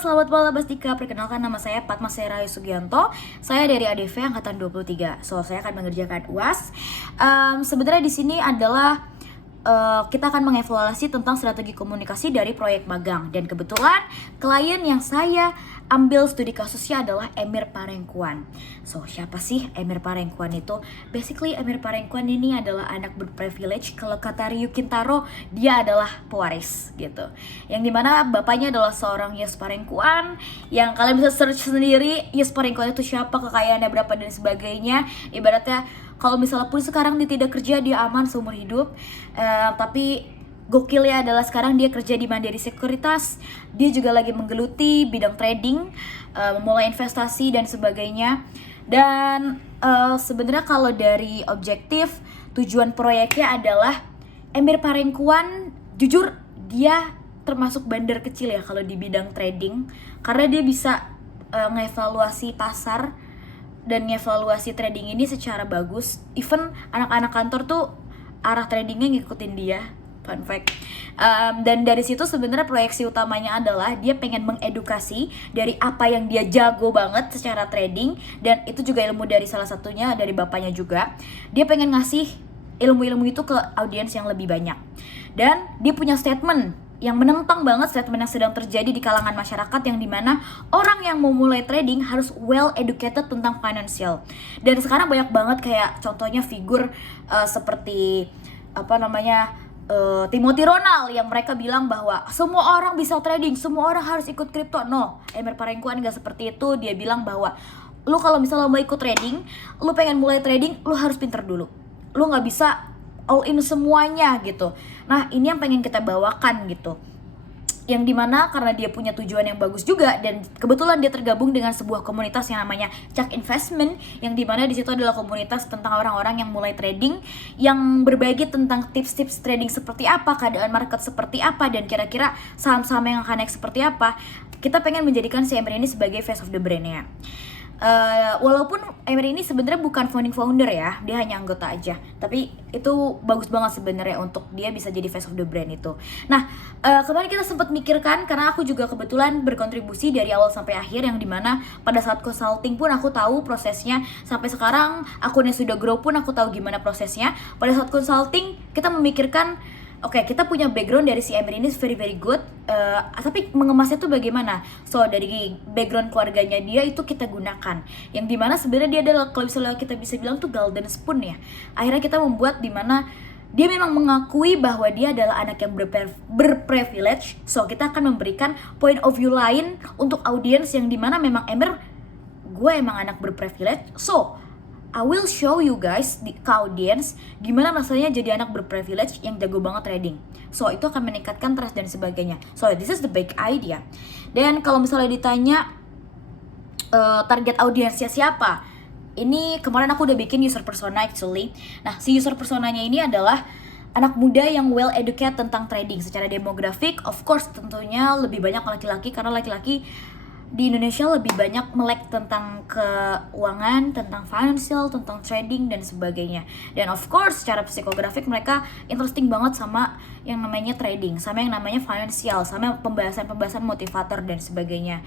selamat malam Mas Dika. Perkenalkan nama saya Padma Serayu Sugianto. Saya dari ADV Angkatan 23. Saya akan mengerjakan UAS. Sebenarnya di sini adalah kita akan mengevaluasi tentang strategi komunikasi dari proyek magang. Dan kebetulan klien yang saya ambil studi kasusnya adalah Emir Parengkuan. Siapa sih Emir Parengkuan itu? Basically Emir Parengkuan ini adalah anak berprivilege. Kalau kata Ryu Kintaro, dia adalah pewaris gitu. Yang dimana bapaknya adalah seorang Yes Parengkuan. Yang kalian bisa search sendiri Yes Parengkuan itu siapa, kekayaannya berapa dan sebagainya. Ibaratnya kalau misalnya pun sekarang dia tidak kerja, dia aman seumur hidup. Tapi gokilnya adalah sekarang dia kerja di Mandiri Sekuritas. Dia juga lagi menggeluti bidang trading, memulai investasi dan sebagainya. Dan sebenarnya kalau dari objektif tujuan proyeknya adalah Emir Parengkuan, jujur dia termasuk bandar kecil ya kalau di bidang trading, karena dia bisa ngevaluasi pasar dan ngevaluasi trading ini secara bagus. Even anak-anak kantor tuh arah tradingnya ngikutin dia. Fun fact. Dan dari situ sebenarnya proyeksi utamanya adalah dia pengen mengedukasi dari apa yang dia jago banget secara trading, dan itu juga ilmu dari salah satunya dari bapaknya juga. Dia pengen ngasih ilmu-ilmu itu ke audiens yang lebih banyak. Dan dia punya statement yang menentang banget statement yang sedang terjadi di kalangan masyarakat, yang dimana orang yang mau mulai trading harus well educated tentang financial. Dan sekarang banyak banget kayak contohnya figur seperti Timothy Ronald yang mereka bilang bahwa semua orang bisa trading, semua orang harus ikut kripto. No, Emir Parengkuan gak seperti itu. Dia bilang bahwa lu kalau misalnya mau ikut trading, lu pengen mulai trading, lu harus pinter dulu. Lu gak bisa all in semuanya gitu. Nah, ini yang pengen kita bawakan gitu. Yang dimana karena dia punya tujuan yang bagus juga, dan kebetulan dia tergabung dengan sebuah komunitas yang namanya Cak Investment, yang dimana di situ adalah komunitas tentang orang-orang yang mulai trading, yang berbagi tentang tips-tips trading seperti apa, keadaan market seperti apa, dan kira-kira saham-saham yang akan naik seperti apa. Kita pengen menjadikan si Emir ini sebagai face of the brand-nya. Walaupun Emir ini sebenarnya bukan founding founder ya, dia hanya anggota aja, tapi itu bagus banget sebenarnya untuk dia bisa jadi face of the brand itu. Nah, kemarin kita sempat mikirkan, karena aku juga kebetulan berkontribusi dari awal sampai akhir, yang dimana pada saat consulting pun aku tahu prosesnya, sampai sekarang akunnya sudah grow pun aku tahu gimana prosesnya. Pada saat consulting kita memikirkan, oke, kita punya background dari si Emir ini very very good, tapi mengemasnya tuh bagaimana? Dari background keluarganya dia itu kita gunakan, yang dimana sebenarnya dia adalah, kalau misalnya kita bisa bilang tuh golden spoon ya. Akhirnya kita membuat dimana dia memang mengakui bahwa dia adalah anak yang berprivilege. Kita akan memberikan point of view lain untuk audiens, yang dimana memang Emir, gue emang anak berprivilege, I will show you guys ke audience gimana rasanya jadi anak berprivilege yang jago banget trading. Itu akan meningkatkan trust dan sebagainya. This is the big idea. Dan kalau misalnya ditanya target audiensnya siapa, ini kemarin aku udah bikin user persona actually. Nah, si user personanya ini adalah anak muda yang well educated tentang trading. Secara demografik, of course tentunya lebih banyak laki-laki, karena laki-laki di Indonesia lebih banyak melek tentang keuangan, tentang financial, tentang trading dan sebagainya. Dan of course secara psikografik mereka interesting banget sama yang namanya trading, sama yang namanya financial, sama pembahasan-pembahasan motivator dan sebagainya.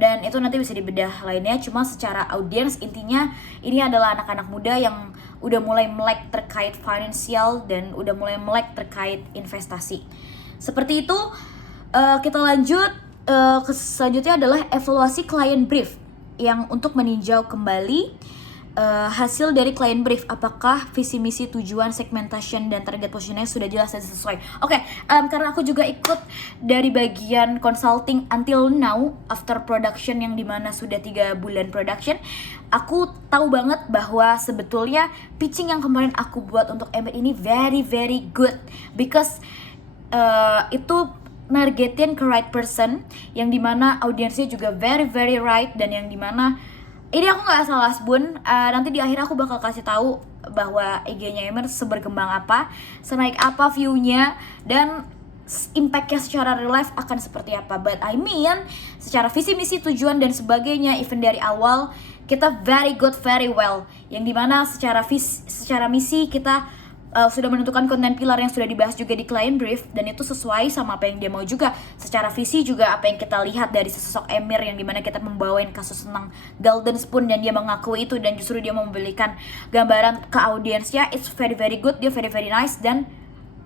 Dan itu nanti bisa dibedah lainnya. Cuma secara audiens intinya ini adalah anak-anak muda yang udah mulai melek terkait financial dan udah mulai melek terkait investasi. Seperti itu. Kita lanjut. Selanjutnya adalah evaluasi client brief, yang untuk meninjau kembali hasil dari client brief, apakah visi misi, tujuan, segmentation dan target positioning sudah jelas dan sesuai. Karena aku juga ikut dari bagian consulting until now after production, yang dimana sudah 3 bulan production, aku tahu banget bahwa sebetulnya pitching yang kemarin aku buat untuk Emir ini very very good, because itu nargetin ke right person, yang dimana audiensnya juga very very right, dan yang dimana ini aku nggak salah bun, nanti di akhir aku bakal kasih tahu bahwa IG-nya Emir seberkembang apa, senaik apa viewnya, dan impactnya secara real life akan seperti apa. But I mean secara visi misi, tujuan dan sebagainya, even dari awal kita very good, very well, yang dimana secara misi kita sudah menentukan konten pilar yang sudah dibahas juga di client brief, dan itu sesuai sama apa yang dia mau juga. Secara visi juga apa yang kita lihat dari sesosok Emir yang dimana kita membawain kasus tentang Golden Spoon dan dia mengakui itu, dan justru dia memberikan gambaran ke audiensnya, it's very very good, dia very very nice dan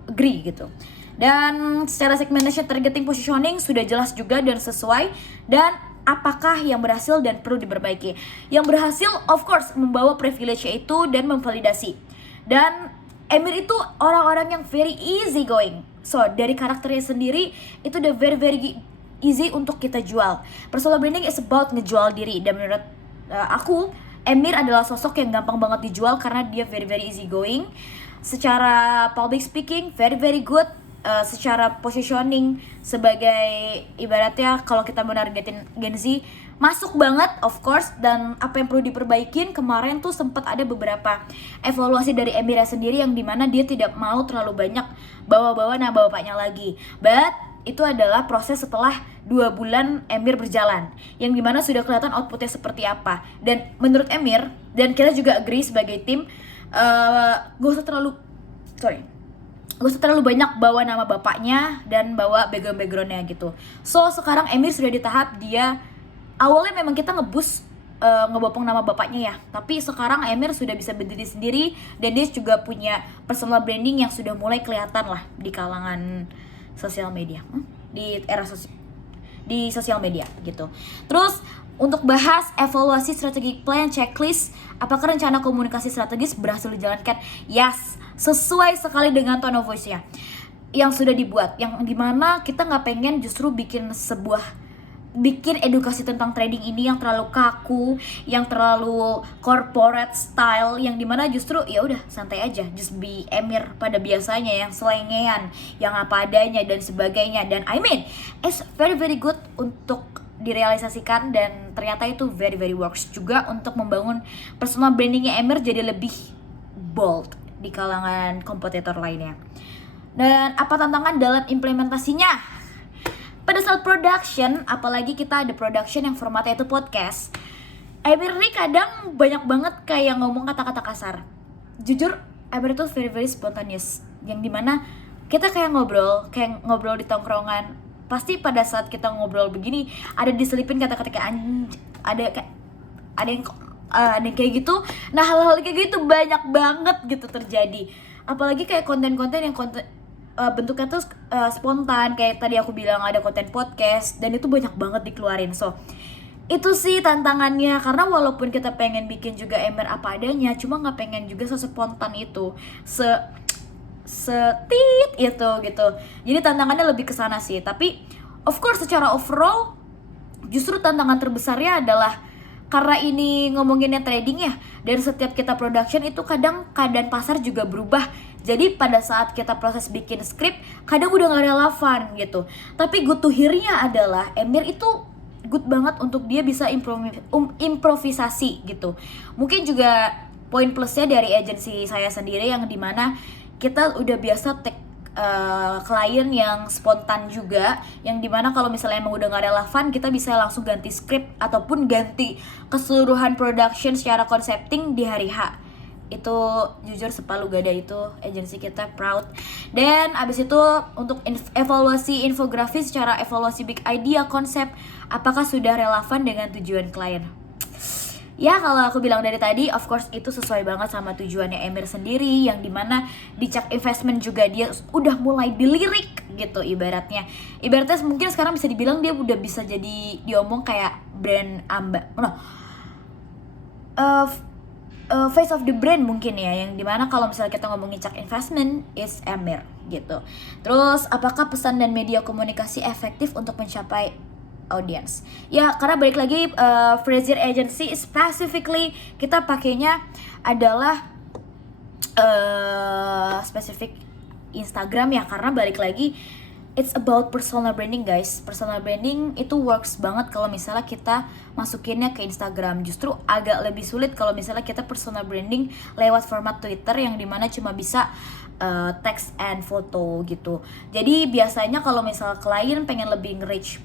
agree gitu. Dan secara segmentation, targeting, positioning sudah jelas juga dan sesuai. Dan apakah yang berhasil dan perlu diperbaiki? Yang berhasil of course membawa privilege itu dan memvalidasi. Dan Emir itu orang-orang yang very easy going. So dari karakternya sendiri itu udah very very easy untuk kita jual. Personal branding is about ngejual diri. Dan menurut aku, Emir adalah sosok yang gampang banget dijual karena dia very very easy going. Secara public speaking very very good. Secara positioning sebagai ibaratnya kalau kita menargetin Gen Z, masuk banget of course. Dan apa yang perlu diperbaikin, kemarin tuh sempat ada beberapa evaluasi dari Emira sendiri yang dimana dia tidak mau terlalu banyak bawa-bawa nama bapaknya lagi. But itu adalah proses setelah 2 bulan Emir berjalan, yang dimana sudah kelihatan outputnya seperti apa. Dan menurut Emir, dan kita juga agree sebagai tim, gak usah terlalu banyak bawa nama bapaknya dan bawa backgroundnya gitu. So sekarang Emir sudah di tahap dia, awalnya memang kita ngebopong nama bapaknya ya, tapi sekarang Emir sudah bisa berdiri sendiri dan dia juga punya personal branding yang sudah mulai kelihatan lah di kalangan sosial media, di era sosial media gitu. Terus untuk bahas evaluasi strategic plan checklist, apakah rencana komunikasi strategis berhasil dijalankan? Yes, sesuai sekali dengan tone of voice-nya yang sudah dibuat, yang dimana kita nggak pengen justru bikin edukasi tentang trading ini yang terlalu kaku, yang terlalu corporate style, yang dimana justru ya udah santai aja, just be Emir pada biasanya, yang selengean, yang apa adanya dan sebagainya. Dan I mean it's very very good untuk direalisasikan, dan ternyata itu very very works juga untuk membangun personal brandingnya Emir jadi lebih bold di kalangan kompetitor lainnya. Dan apa tantangan dalam implementasinya? Pada saat production, apalagi kita ada production yang formatnya itu podcast, Emir nih kadang banyak banget kayak ngomong kata-kata kasar. Jujur, Emir itu very very spontaneous, yang dimana kita kayak ngobrol di tongkrongan. Pasti pada saat kita ngobrol begini ada diselipin kata-kata kayak ada yang kayak gitu. Nah hal-hal kayak gitu banyak banget gitu terjadi. Apalagi kayak konten-konten yang bentuknya tuh spontan, kayak tadi aku bilang ada konten podcast, dan itu banyak banget dikeluarin. So itu sih tantangannya, karena walaupun kita pengen bikin juga Emir apa adanya, cuma nggak pengen juga sespontan itu, setit itu gitu. Jadi tantangannya lebih ke sana sih. Tapi of course secara overall justru tantangan terbesarnya adalah karena ini ngomonginnya trading ya, dan setiap kita production itu kadang keadaan pasar juga berubah. Jadi pada saat kita proses bikin skrip kadang udah gak relevan gitu. Tapi good to hear-nya adalah Emir itu good banget untuk dia bisa improvisasi gitu. Mungkin juga poin plusnya dari agensi saya sendiri yang dimana kita udah biasa take klien yang spontan juga, yang dimana kalau misalnya emang udah gak relevan, kita bisa langsung ganti skrip ataupun ganti keseluruhan production secara concepting di hari H. Itu jujur sepalu gada itu agensi kita proud. Dan abis itu untuk evaluasi infografis, secara evaluasi big idea konsep, apakah sudah relevan dengan tujuan klien? Ya kalau aku bilang dari tadi, of course itu sesuai banget sama tujuannya Emir sendiri, yang dimana di Chuck Investment juga dia udah mulai dilirik gitu ibaratnya. Ibaratnya mungkin sekarang bisa dibilang dia udah bisa jadi diomong kayak brand face of the brand mungkin ya, yang dimana kalau misalnya kita ngomongin Chuck Investment is Emir gitu. Terus apakah pesan dan media komunikasi efektif untuk mencapai audience? Ya karena balik lagi Frazier Agency specifically kita pakainya adalah spesifik Instagram ya, karena balik lagi it's about personal branding guys. Personal branding itu works banget kalau misalnya kita masukinnya ke Instagram. Justru agak lebih sulit kalau misalnya kita personal branding lewat format Twitter yang dimana cuma bisa text and foto gitu. Jadi biasanya kalau misalnya klien pengen lebih nge-reach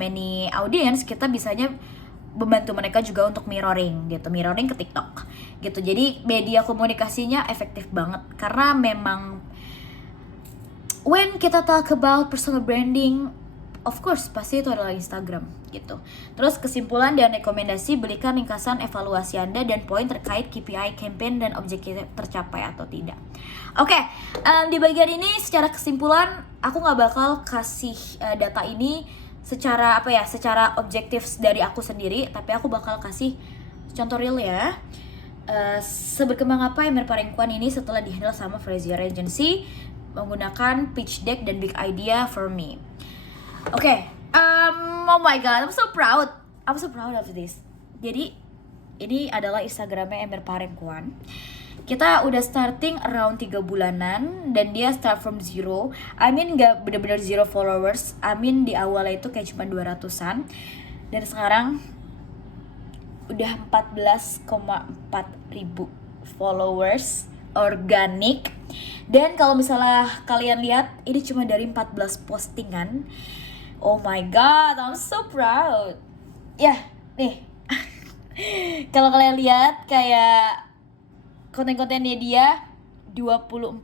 many audience, kita bisanya membantu mereka juga untuk mirroring gitu, mirroring ke TikTok gitu. Jadi media komunikasinya efektif banget karena memang when kita talk about personal branding, of course pasti itu adalah Instagram gitu. Terus kesimpulan dan rekomendasi, berikan ringkasan evaluasi Anda dan poin terkait KPI campaign dan objektif tercapai atau tidak. Oke, di bagian ini secara kesimpulan aku nggak bakal kasih data ini secara secara objektif dari aku sendiri, tapi aku bakal kasih contoh real ya. Seberkembang apa Emer Parengkuan ini setelah dihandle sama Frazier Agency menggunakan pitch deck dan big idea for me. Oke, oh my god, I'm so proud of this. Jadi ini adalah Instagramnya Emer Parengkuan. Kita udah starting around 3 bulanan dan dia start from zero. I mean gak bener-bener zero followers. I mean di awalnya itu kayak cuma 200-an. Dan sekarang udah 14,4 ribu followers organik. Dan kalau misalnya kalian lihat, ini cuma dari 14 postingan. Oh my god, I'm so proud. Ya, nih. Kalau kalian lihat kayak konten-kontennya dia 24,1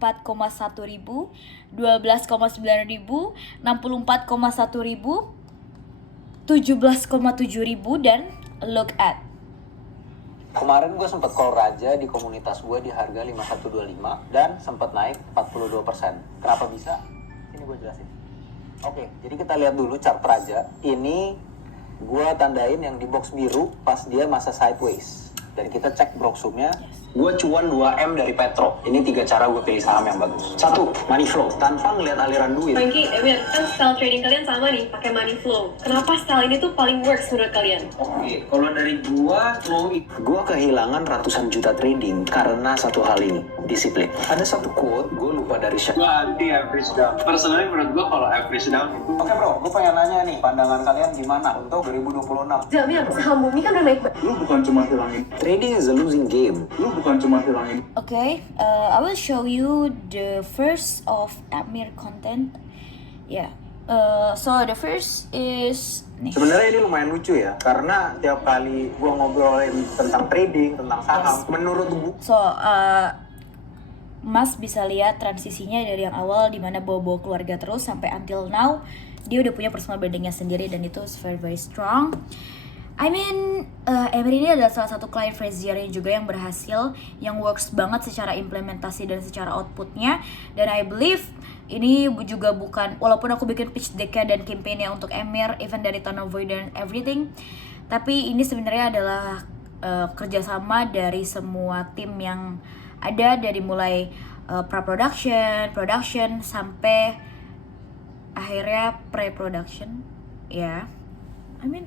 ribu, 12,9 ribu, 64,1 ribu, 17,7 ribu, dan look at. Kemarin gue sempat call Raja di komunitas gue di harga 5125 dan sempat naik 42%. Kenapa bisa? Ini gue jelasin. Oke, jadi kita lihat dulu chart Raja. Ini gue tandain yang di box biru pas dia masa sideways. Dan kita cek Broksumnya. Gue cuan 2M dari Petro. Ini 3 cara gue pilih saham yang bagus. 1, money flow. Tanpa ngeliat aliran duit. Frankie, Emir, kan style trading kalian sama nih, pakai money flow. Kenapa style ini tuh paling works menurut kalian? Oke, kalau dari gue kehilangan ratusan juta trading karena satu hal ini, disiplin. Ada satu quote, gue lupa dari siapa. Gue anti average down. Personally menurut gue kalau average down itu. Oke bro, gue pengen nanya nih, pandangan kalian gimana untuk 2026? Jamil, saham bumi kan udah naik Lu bukan cuma hilangin. Trading is a losing game. Lu bukan cuma hilangin. Okay, I will show you the first of Amir content. Yeah. So the first is nih. Sebenarnya ini lumayan lucu ya, karena tiap kali gue ngobrolin tentang trading, tentang saham, menurut gue. So Mas bisa lihat transisinya dari yang awal dimana bawa-bawa keluarga terus sampai until now dia udah punya personal brandingnya sendiri dan itu very very strong. I mean, Emir ini adalah salah satu klien Frazier juga yang berhasil, yang works banget secara implementasi dan secara outputnya. Dan I believe ini juga bukan, walaupun aku bikin pitch deck-nya dan campaign-nya untuk Emir, even dari tone of voice dan everything, tapi ini sebenarnya adalah kerjasama dari semua tim yang ada, dari mulai pra-production, production, sampai akhirnya pre-production, ya. I mean,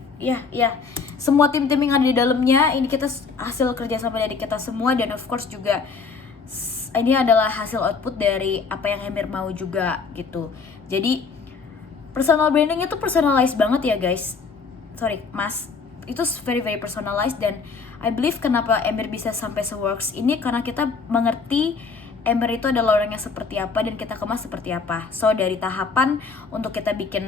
semua tim-tim yang ada di dalamnya, ini kita hasil kerjasama dari kita semua, dan of course juga ini adalah hasil output dari apa yang Emir mau juga gitu. Jadi personal branding itu personalized banget ya guys. Sorry, Mas. Itu very very personalized, dan I believe kenapa Emir bisa sampai se-works ini karena kita mengerti Emir itu adalah orang yang seperti apa dan kita kemas seperti apa. So dari tahapan untuk kita bikin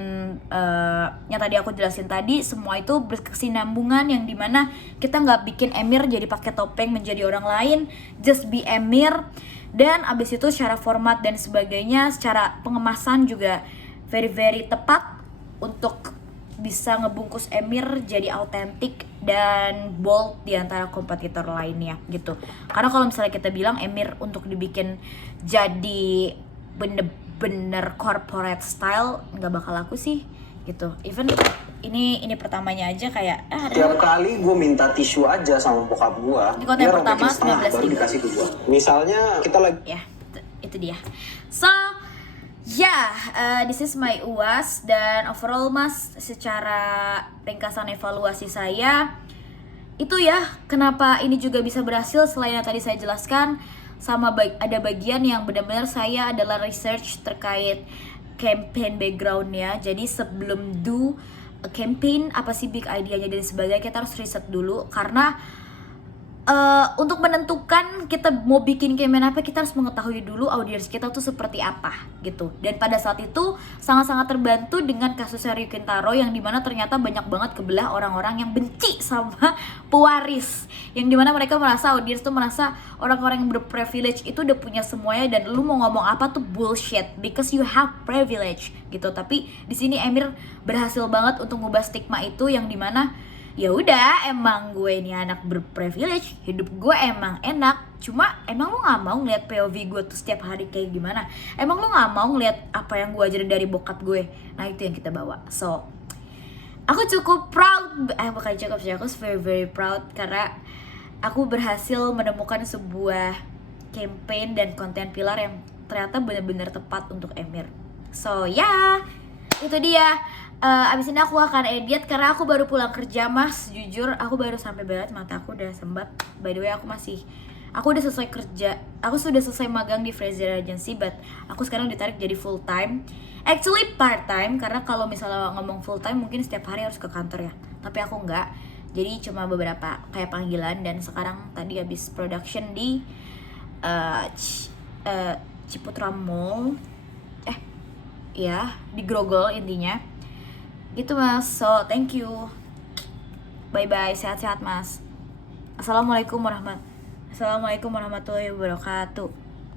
yang tadi aku jelasin tadi, semua itu berkesinambungan yang dimana kita nggak bikin Emir jadi pakai topeng menjadi orang lain, just be Emir. Dan abis itu secara format dan sebagainya, secara pengemasan juga very very tepat untuk bisa ngebungkus Emir jadi autentik dan bold di antara kompetitor lainnya gitu. Karena kalau misalnya kita bilang Emir untuk dibikin jadi bener-bener corporate style, nggak bakal laku sih gitu. Even ini pertamanya aja kayak tiap kali gue minta tisu aja sama bokap gue, ini konten pertama 19 baru ribu dikasih ke gue. Misalnya kita lagi ya, itu dia. So this is my UAS, dan overall Mas, secara ringkasan evaluasi saya itu ya, kenapa ini juga bisa berhasil selain yang tadi saya jelaskan, sama ada bagian yang benar-benar saya adalah research terkait campaign backgroundnya. Jadi sebelum do a campaign, apa sih big idea-nya dan sebagainya, kita harus riset dulu, karena untuk menentukan kita mau bikin campaign apa, kita harus mengetahui dulu audiens kita tuh seperti apa gitu. Dan pada saat itu sangat-sangat terbantu dengan kasusnya Ryu Kentaro, yang dimana ternyata banyak banget kebelah orang-orang yang benci sama pewaris, yang dimana mereka merasa, audiens tuh merasa orang-orang yang berprivilege itu udah punya semuanya, dan lu mau ngomong apa tuh bullshit because you have privilege gitu. Tapi di sini Emir berhasil banget untuk ngubah stigma itu, yang dimana ya udah, emang gue ini anak berprivilege, hidup gue emang enak. Cuma emang lu gak mau ngeliat POV gue tuh setiap hari kayak gimana? Emang lu gak mau ngeliat apa yang gue ajarin dari bokap gue? Nah itu yang kita bawa. So aku cukup proud, bukan cukup sih, aku very very proud karena aku berhasil menemukan sebuah campaign dan konten pilar yang ternyata benar-benar tepat untuk Emir. So ya, itu dia. Abis ini aku akan edit karena aku baru pulang kerja mas. Jujur aku baru sampai banget, mata aku udah sembab. By the way aku udah selesai kerja. Aku sudah selesai magang di Fraser Agency, but aku sekarang ditarik jadi full time. Actually part time, karena kalau misalnya ngomong full time mungkin setiap hari harus ke kantor ya. Tapi aku enggak. Jadi cuma beberapa kayak panggilan. Dan sekarang tadi habis production di Ciputra Mall. Ya, di Grogol intinya. Gitu mas, so thank you. Bye bye, sehat-sehat mas. Assalamualaikum warahmatullahi wabarakatuh.